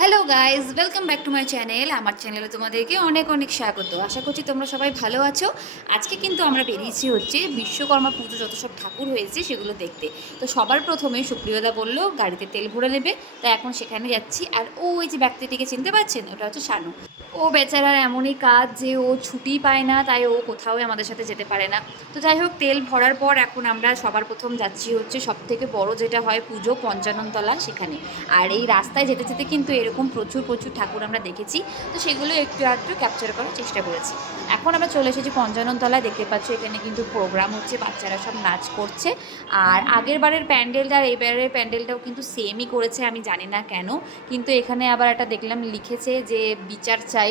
Hello guys, welcome back to my channel. আমার চ্যানেলে তোমাদেরকে অনেক অনেক স্বাগত। আশা করছি তোমরা সবাই ভালো আছো। আজকে কিন্তু আমরা বেরিয়েছি হচ্ছে বিশ্বকর্মা পুজো যত সব ঠাকুর হয়েছে সেগুলো দেখতে। তো সবার প্রথমে সুপ্রিয়দা বললো গাড়িতে তেল ভরে নেবে, তাই এখন সেখানে যাচ্ছি। আর ওই যে ব্যক্তিটিকে চিনতে পারছেন, ওটা হচ্ছে শানু। ও বেচারার এমনই কাজ যে ও ছুটি পায় না, তাই ও কোথাও আমাদের সাথে যেতে পারে না। তো যাই হোক, তেল ভরার পর এখন আমরা সবার প্রথম যাচ্ছি হচ্ছে সবথেকে বড় যেটা হয় পুজো, পঞ্চাননতলা, সেখানে। আর এই রাস্তায় যেতে যেতে কিন্তু এরকম প্রচুর প্রচুর ঠাকুর আমরা দেখেছি, তো সেগুলো একটু আধটু ক্যাপচার করার চেষ্টা করেছি। এখন আমরা চলে এসেছি পঞ্চাননতলায়। দেখতে পাচ্ছ এখানে কিন্তু প্রোগ্রাম হচ্ছে, বাচ্চারা সব নাচ করছে। আর আগের বারের প্যান্ডেলটা আর এবারের প্যান্ডেলটাও কিন্তু সেমই করেছে, আমি জানি না কেন। কিন্তু এখানে আবার একটা দেখলাম লিখেছে যে বিচার চাই,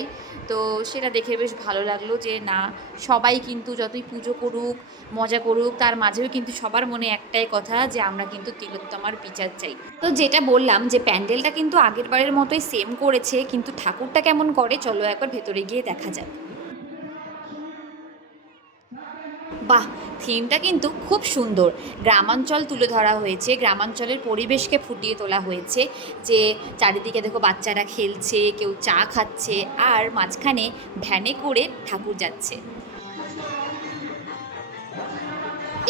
তো সেটা দেখে বেশ ভালো লাগলো যে না, সবাই কিন্তু যতই পুজো করুক, মজা করুক, তার মাঝেও কিন্তু সবার মনে একটাই কথা যে আমরা কিন্তু তিলোত্তমার বিচার চাই। তো যেটা বললাম যে প্যান্ডেলটা কিন্তু আগের বারের মতোই সেম করেছে, কিন্তু ঠাকুরটা কেমন করে চলো একবার ভেতরে গিয়ে দেখা যাক। বাহ, থিমটা কিন্তু খুব সুন্দর। গ্রামাঞ্চল তুলে ধরা হয়েছে, গ্রামাঞ্চলের পরিবেশকে ফুটিয়ে তোলা হয়েছে। যে চারিদিকে দেখো বাচ্চারা খেলছে, কেউ চা খাচ্ছে, আর মাঝখানে ভ্যানে করে ঠাকুর যাচ্ছে।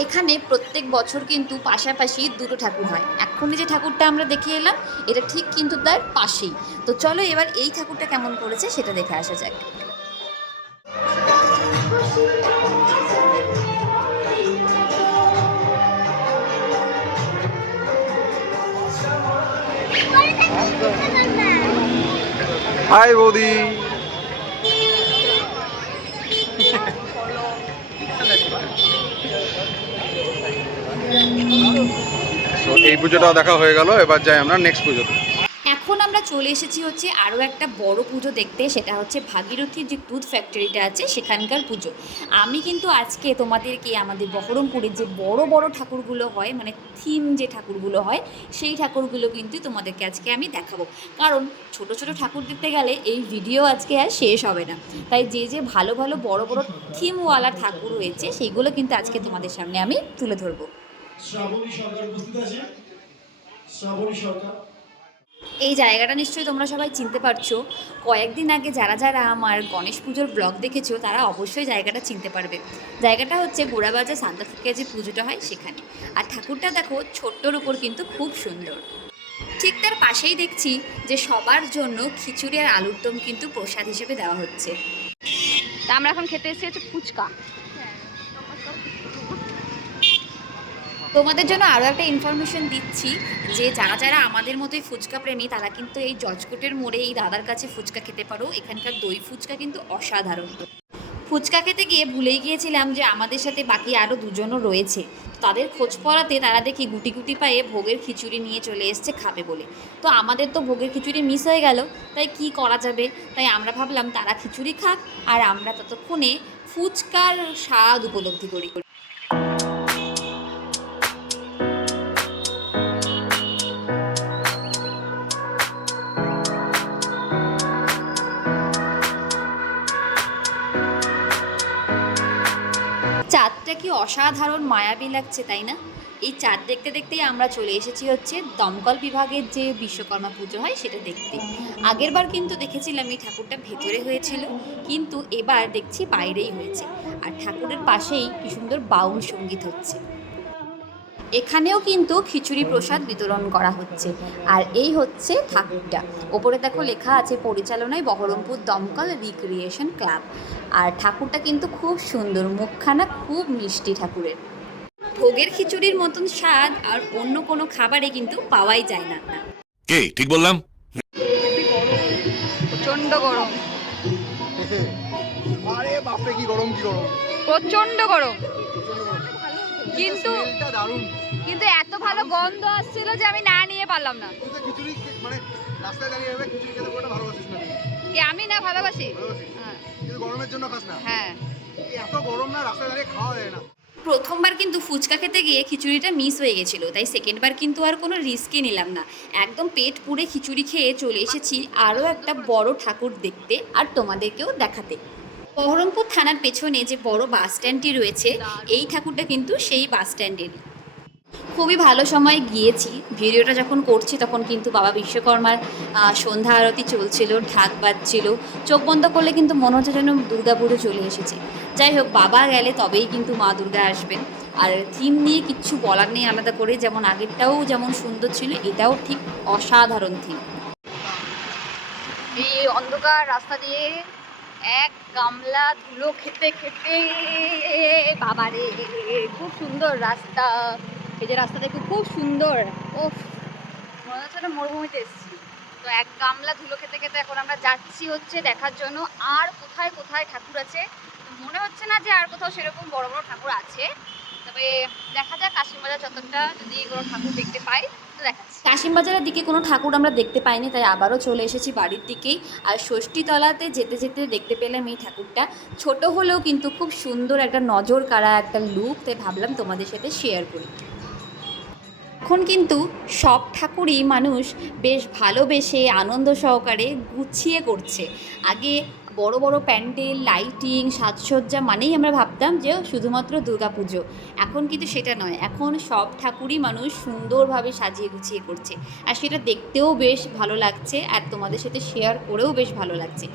এখানে প্রত্যেক বছর কিন্তু পাশাপাশি দুটো ঠাকুর হয়। এক্ষুনি যে ঠাকুরটা আমরা দেখে এলাম, এটা ঠিক কিন্তু তার পাশেই। তো চলো এবার এই ঠাকুরটা কেমন করেছে সেটা দেখে আসা যাক। হাই বৌদি। তো এই পুজোটাও দেখা হয়ে গেল, এবার যাই আমরা নেক্সট পুজোতে। এখন আমরা চলে এসেছি হচ্ছে আরও একটা বড় পুজো দেখতে, সেটা হচ্ছে ভাগীরথীর যে দুধ ফ্যাক্টরিটা আছে সেখানকার পুজো। আমি কিন্তু আজকে তোমাদেরকে আমাদের বহরমপুরে যে বড় বড় ঠাকুরগুলো হয়, মানে থিম যে ঠাকুরগুলো হয়, সেই ঠাকুরগুলো কিন্তু তোমাদেরকে আজকে আমি দেখাবো। কারণ ছোট ছোট ঠাকুর দেখতে গেলে এই ভিডিও আজকে আর শেষ হবে না। তাই যে যে ভালো ভালো বড় বড় থিমওয়ালা ঠাকুর হয়েছে সেইগুলো কিন্তু আজকে তোমাদের সামনে আমি তুলে ধরবো। শ্রাবণী সরকার উপস্থিত আছে। শ্রাবণী সরকার, এই জায়গাটা নিশ্চয়ই তোমরা সবাই চিনতে পারছো। কয়েকদিন আগে যারা যারা আমার গণেশ পুজোর ব্লগ দেখেছো তারা অবশ্যই জায়গাটা চিনতে পারবে। জায়গাটা হচ্ছে গোড়াবাজার সান্তাফুকে যে পুজোটা হয় সেখানে। আর ঠাকুরটা দেখো ছোট্টর উপর কিন্তু খুব সুন্দর। ঠিক তার পাশেই দেখছি যে সবার জন্য খিচুড়ি আর আলুর দম কিন্তু প্রসাদ হিসেবে দেওয়া হচ্ছে। তা আমরা এখন খেতে এসেছি হচ্ছে ফুচকা। তোমাদের জন্য আরও একটা ইনফরমেশন দিচ্ছি যে যারা যারা আমাদের মতোই ফুচকা প্রেমী তারা কিন্তু এই জজকোটের মোড়ে এই দাদার কাছে ফুচকা খেতে পারো। এখানকার দই ফুচকা কিন্তু অসাধারণ। ফুচকা খেতে গিয়ে ভুলেই গিয়েছিলাম যে আমাদের সাথে বাকি আরও দুজনও রয়েছে। তাদের খোঁজ পড়াতে তারা দেখি গুটি গুটি পায়ে ভোগের খিচুড়ি নিয়ে চলে এসছে খাবে বলে। তো আমাদের তো ভোগের খিচুড়ি মিস হয়ে গেল, তাই কি করা যাবে, তাই আমরা ভাবলাম তারা খিচুড়ি খাক আর আমরা ততক্ষণে ফুচকার স্বাদ উপলব্ধি করি। চাঁদটা কি অসাধারণ মায়াবী লাগছে, তাই না? এই চাঁদ দেখতে দেখতেই আমরা চলে এসেছি হচ্ছে দমকল বিভাগের যে বিশ্বকর্মা পুজো হয় সেটা দেখতে। আগেরবার কিন্তু দেখেছিলাম এই ঠাকুরটা ভেতরে হয়েছিল, কিন্তু এবার দেখছি বাইরেই হয়েছে। আর ঠাকুরের পাশেই কি সুন্দর বাউল সঙ্গীত হচ্ছে। এখানেও কিন্তু খিচুড়ি প্রসাদ বিতরণ করা হচ্ছে। আর এই হচ্ছে ঠাকুরটা, ওপরে দেখো লেখা আছে পরিচালনায় বহরমপুর দমকল রিক্রিয়েশন ক্লাব। আর ঠাকুরটা কিন্তু খুব সুন্দর, মুখখানা খুব মিষ্টি ঠাকুরের। ভোগের খিচুড়ির মতন স্বাদ আর অন্য কোনো খাবারে কিন্তু পাওয়াই যায় না। কে ঠিক বললাম? প্রচন্ড গরম, আরে বাপরে, কি গরম কি গরম, প্রচন্ড গরম। কিন্তু স্মেলটা দারুণ। কিন্তু এত ভালো গন্ধ আসছিল যে আমি না নিয়ে পারলাম না। কিন্তু খিচুড়ি মানে রাস্তায় দাঁড়িয়ে এভাবে খিচুড়ি খেতে পুরোটা ভালোবাসিস না তুই? কি আমি না ভালোবাসি? ভালোবাসিস, হ্যাঁ কিন্তু গরমের জন্য খাস না। হ্যাঁ। এত গরম না, রাস্তায় দাঁড়িয়ে খাওয়া যায় না। প্রথমবার কিন্তু ফুচকা খেতে গিয়ে খিচুড়িটা মিস হয়ে গেছিলো, তাই সেকেন্ডবার কিন্তু আর কোনো রিস্কই নিলাম না। একদম পেট পুড়ে খিচুড়ি খেয়ে চলে এসেছি আরও একটা বড় ঠাকুর দেখতে আর তোমাদেরকেও দেখাতে। বহরমপুর থানার পেছনে যে বড় বাস স্ট্যান্ডটি রয়েছে, এই ঠাকুরটা কিন্তু সেই বাস স্ট্যান্ডেরই। খুবই ভালো সময় গিয়েছি। ভিডিওটা যখন করছি তখন কিন্তু বাবা বিশ্বকর্মার সন্ধ্যা আরতি চলছিল, ঢাক বাজছিল। চোখ বন্ধ করলে কিন্তু মনে হচ্ছে যেন দুর্গা পুজো চলে এসেছে। যাই হোক, বাবা গেলে তবেই কিন্তু মা দুর্গা আসবেন। আর থিম নিয়ে কিচ্ছু বলার নেই আলাদা করে, যেমন আগেরটাও যেমন সুন্দর ছিল, এটাও ঠিক অসাধারণ থিম। এই অন্ধকার রাস্তা দিয়ে এক গামলা ধুলো খেতে খেতে বাবারে, খুব সুন্দর রাস্তা। এই যে রাস্তা দেখো খুব সুন্দর। ও মনে হচ্ছে না মরুভূমিতে এসেছি। তো এক গামলা ধুলো খেতে খেতে এখন আমরা যাচ্ছি হচ্ছে দেখার জন্য আর কোথায় কোথায় ঠাকুর আছে। মনে হচ্ছে না যে আর কোথাও সেরকম বড় বড় ঠাকুর আছে, তবে দেখা যাক কাশিমবাজার চত্বরটা যদি কোনো ঠাকুর দেখতে পাই তো দেখাচ্ছি। কাশিমবাজারের দিকে কোনো ঠাকুর আমরা দেখতে পাইনি, তাই আবারও চলে এসেছি বাড়ির দিকেই। আর ষষ্ঠীতলাতে যেতে যেতে দেখতে পেলাম এই ঠাকুরটা। ছোট হলেও কিন্তু খুব সুন্দর একটা নজর কাড়া একটা লুক, তাই ভাবলাম তোমাদের সাথে শেয়ার করি। এখন কিন্তু সব ঠাকুরই মানুষ বেশ ভালোবেসে আনন্দ সহকারে গুছিয়ে করছে। আগে বড় বড় প্যান্ডেল, লাইটিং, সাজসজ্জা মানেই আমরা ভাবতাম যে শুধুমাত্র দুর্গাপুজো। এখন কিন্তু সেটা নয়, এখন সব ঠাকুরই মানুষ সুন্দরভাবে সাজিয়ে গুছিয়ে করছে। আর সেটা দেখতেও বেশ ভালো লাগছে, আর তোমাদের সাথে শেয়ার করেও বেশ ভালো লাগছে।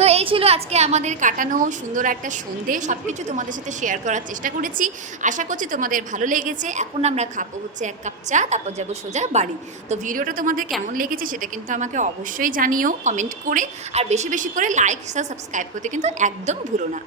তো এই ছিল আজকে আমাদের কাটানো সুন্দর একটা সন্ধে। সব কিছু তোমাদের সাথে শেয়ার করার চেষ্টা করেছি, আশা করছি তোমাদের ভালো লেগেছে। এখন আমরা খাবো হচ্ছে 1 কাপ চা, তারপর যাবো সোজা বাড়ি। তো ভিডিওটা তোমাদের কেমন লেগেছে সেটা কিন্তু আমাকে অবশ্যই জানিও কমেন্ট করে, আর বেশি বেশি করে লাইক সাবস্ক্রাইব করতে কিন্তু একদম ভুলো না।